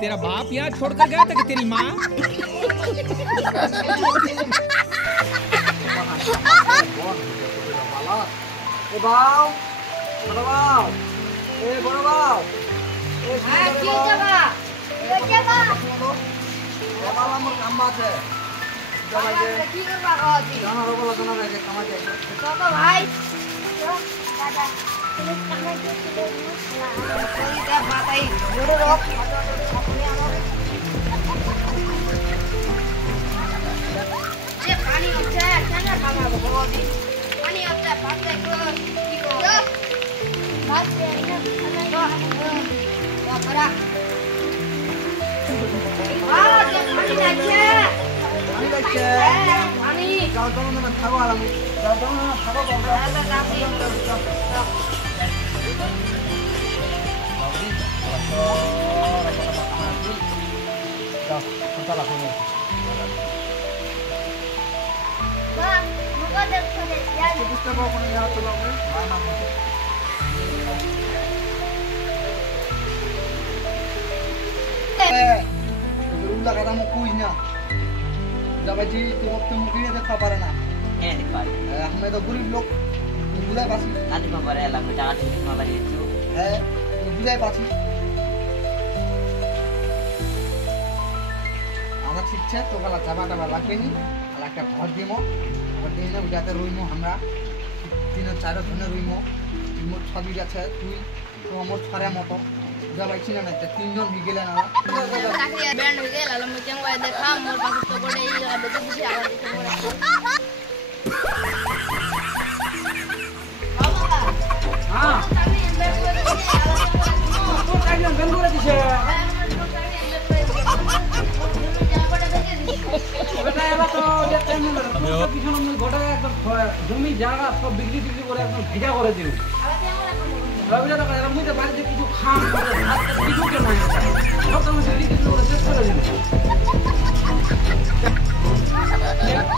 तेरा बाप यहाँ छोड़कर गया था कि तेरी माँ? ए बाव, बड़ा बाव, ए बड़ा बाव, ए क्यों जगह? ये जगह? बाबा मोर काम बात है। जब आइए। की करवा होती? जाना रोको लगना है कि कमा जाएगा। तो भाई, क्यों? दादा, तुम कमा के चले ना? कोई क्या बात आई? जोड़ो रोक। ये पानी होता है, क्या ना खाना होती? पानी होता है, पानी को की को? बात है ना, तो करा। पानी चाहिए। पानी लगे। पानी। जाओ तो मैं खावा आला हूँ। जाओ तो मैं खावा बाबा। जाओ, kita langsung. Bang, muka देखो दे यार। Kita bawa punya jalan tu langsung. Mana mungkin? Berulah kata mau kuisnya. Dapat ji tu waktu mungkin ada kabar na. হ্যাঁ দিতে পারি हमें तो गरीब लोग बुलाए पासी না দিতে পারে এলাম টাকা টিকিট না লাগিয়েছি है बुलाए पासी আমরা ঠিক আছে তো গলা জামা টাবা লাগবে নি আর একটা ঘর দিমো ঘর দিয়ে না যাতে রইমো আমরা তিন চার ধনে রইমো মোট ছবি আছে তুই তো মোট ছড়া মতো যা বাইছি না একটা তিনজন হয়ে গেলেন না চাকরি ব্যান্ড হয়ে গেল আমি চেঙ্গা দেখা মোর পাশে তো বড় এই জায়গা বেঁচে দিছি আর দিতে মোর হ্যাঁ আমি ইনভেস্ট করে দিছি তো কাইজন বেন করে দিছে বেটা এলা তো যে টাইম না তো পিছনে আমি গোটা একদম জমি জায়গা সব বিক্রি টিক্রি করে একদম ভিজা করে দিও রবিরা তো এরা মুইতে বাড়িতে কিছু খাম করে ভাত কিছু কে নাই সব তো আমি বিক্রি করে শেষ করে দিই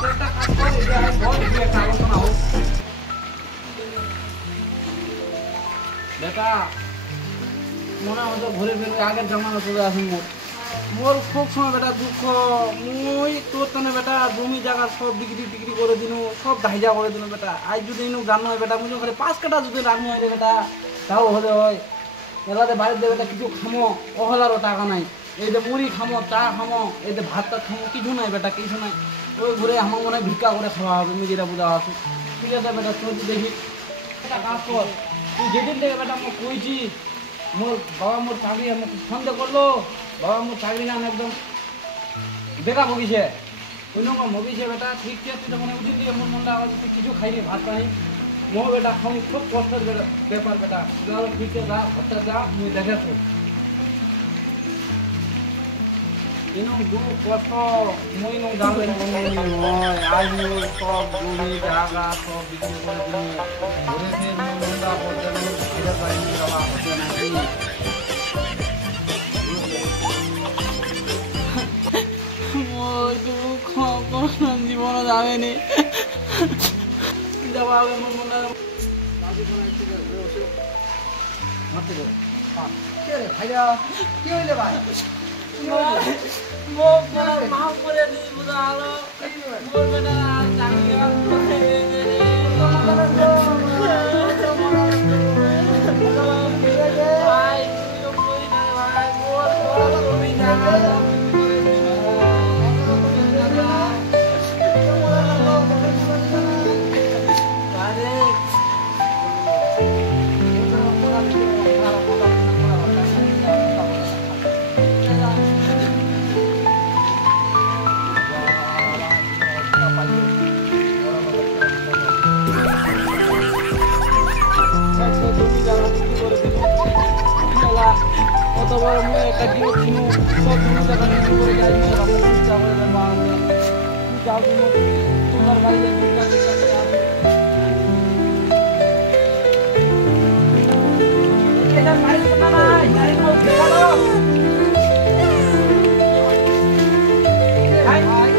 একটা কাজ করে যে বল দিয়ে একটা আলোচনা হোক বেটা মনে হয় তো ঘুরে ফিরে আগের জামানা চলে আসুন মোর খুব সময় বেটা দুঃখ মুই তোর তনে বেটা জমি জায়গা সব বিক্রি টিক্রি করে দিন সব ধাইজা করে দিন বেটা আজ যদি ইনু জানো হয় বেটা মুই ওখানে 5 কাটা যদি রাখনো হয় রে বেটা তাও হলে হয় এলাতে বাড়িতে বেটা কিছু খামো অহলারও টাকা নাই এই যে মুড়ি খামো চা খামো এই যে ভাতটা খামো কিছু নাই বেটা কিছু নাই ওই ঘুরে আমার মনে হয় ভিক্ষা করে খাওয়া হবে আমি যেটা বোঝা আছে ঠিক আছে বেটা তোর দেখি একটা কাজ কর তুই যেদিন থেকে বেটা মই কইছি মোর বাবা মোর চাকরি আমাকে সন্দেহ করলো বাবা মোর চাকরি না একদম বেকার মগিছে অন্য মগিছে বেটা ঠিক আছে তুই তখন উঠিন দিয়ে মোর মনটা আবার কিছু খাইনি ভাত পাই মো বেটা খাই খুব কষ্টের ব্যাপার বেটা তুই ঠিক আছে যা ঘরটা যা মুই দেখেছো ইনো দু কষ্ট মুই নো জানলে আজ মোর সব জমি জায়গা সব বিক্রি করে দিই ঘুরে ফিরে মোর মনটা বলতে ফিরে পাইনি বাবা হতে নাকি মোর দুঃখ কোনো জীবনে যাবেনি যাওয়া হবে মোর মনে ভাইয়া কি হইলে ভাই মাফ করে দিই বুঝা হলো মোর বেটা চাকরি ভাই ভাই মোর তুমি জানা কত বড় মুই একটা জিনিস কিনো সব জিনিস টাকা নিয়ে করে যাই আমি চিন্তা করে মা তুই যাও তোমার বাড়িতে ভিক্ষা করতে আসবে এটা বাড়িতে না নাই গাড়ি নাও চলো ভাই ভাই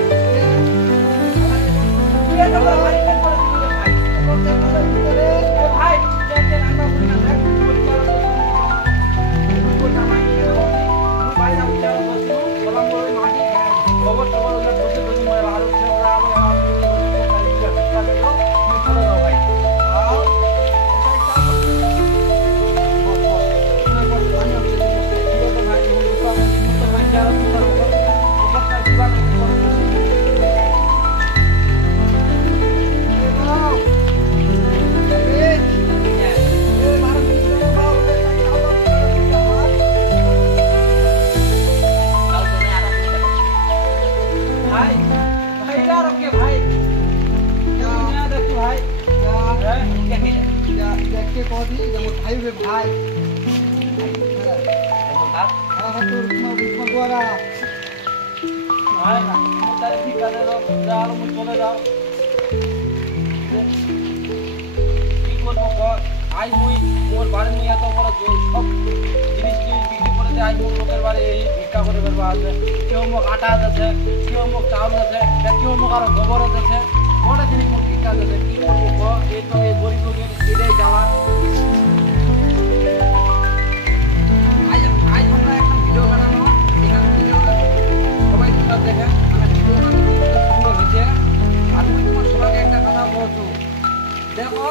তুই এটা বাড়িতে করে দিবি ভাই করতে করে দিবি ভাই চেন আমরা করি না দেখ দেখে দেখে কদি যেমন ভাই রে ভাই কাপ হ্যাঁ তোর তোমার দ্বারা না তাহলে ঠিক আছে যাও মুই চলে যাও কি করবো কর আজ মুই মোর বাড়ি মুই এত বড় সব জিনিস বিক্রি করে দিয়ে আজ মোর লোকের বাড়ি এই ভিক্ষা করে বেরবা আছে কেউ মোক আটা আছে কেউ মোক চাউল আছে কেউ মোক আরো গোবর আছে বড় জিনিস মোক ভিক্ষা আছে কি করবো কর এই তো এই গরিব লোকের এটাই যাওয়া আজ আজ আমরা এখন ভিডিও বানানো এখানে ভিডিও সবাই তোমরা দেখেন মানে ভিডিও বানানো সুন্দর হয়েছে আর মুই তোমার সবাইকে একটা কথা বলছো দেখো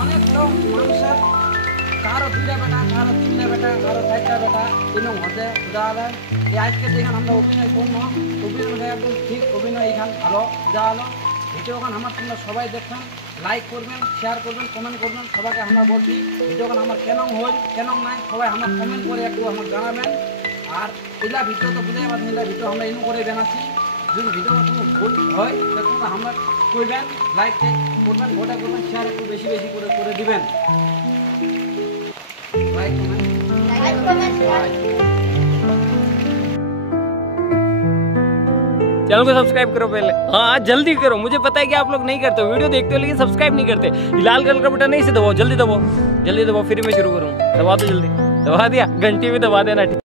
অনেক লোক মানুষের কারো দুইটা বেটা কারো তিনটা বেটা কারো চারটা বেটা এরকম হতে উদাহরণ এই আজকে যেখানে আমরা অভিনয় করবো অভিনয়টা একদম ঠিক অভিনয় এখানে ভালো উদাহরণ ভিডিওখান আমার তোমরা সবাই দেখবেন লাইক করবেন শেয়ার করবেন কমেন্ট করবেন সবাইকে আমরা বলছি ভিডিওখান আমার কেন হই কেন নাই সবাই আমার কমেন্ট করে একটু আমার জানাবেন আর এলা ভিডিও তো বুঝাই পারছেন এলা ভিডিও আমরা এনে করে বানাচ্ছি যদি ভিডিও কোনো ভুল হয় তাহলে তোমরা আমরা করবেন লাইক করবেন ভোটা করবেন শেয়ার একটু বেশি বেশি করে দিবেন লাইক করবেন লাইক কমেন্ট चैनल को सब्सक्राइब करो पहले। हाँ जल्दी करो, मुझे पता है कि आप लोग नहीं करते हो, वीडियो देखते हो लेकिन सब्सक्राइब नहीं करते। लाल कलर का बटन नहीं से दबाओ, जल्दी दबाओ, जल्दी दबाओ, फिर मैं शुरू करूँ। दबा दो जल्दी, दबा दिया, घंटी भी दबा देना। ठीक।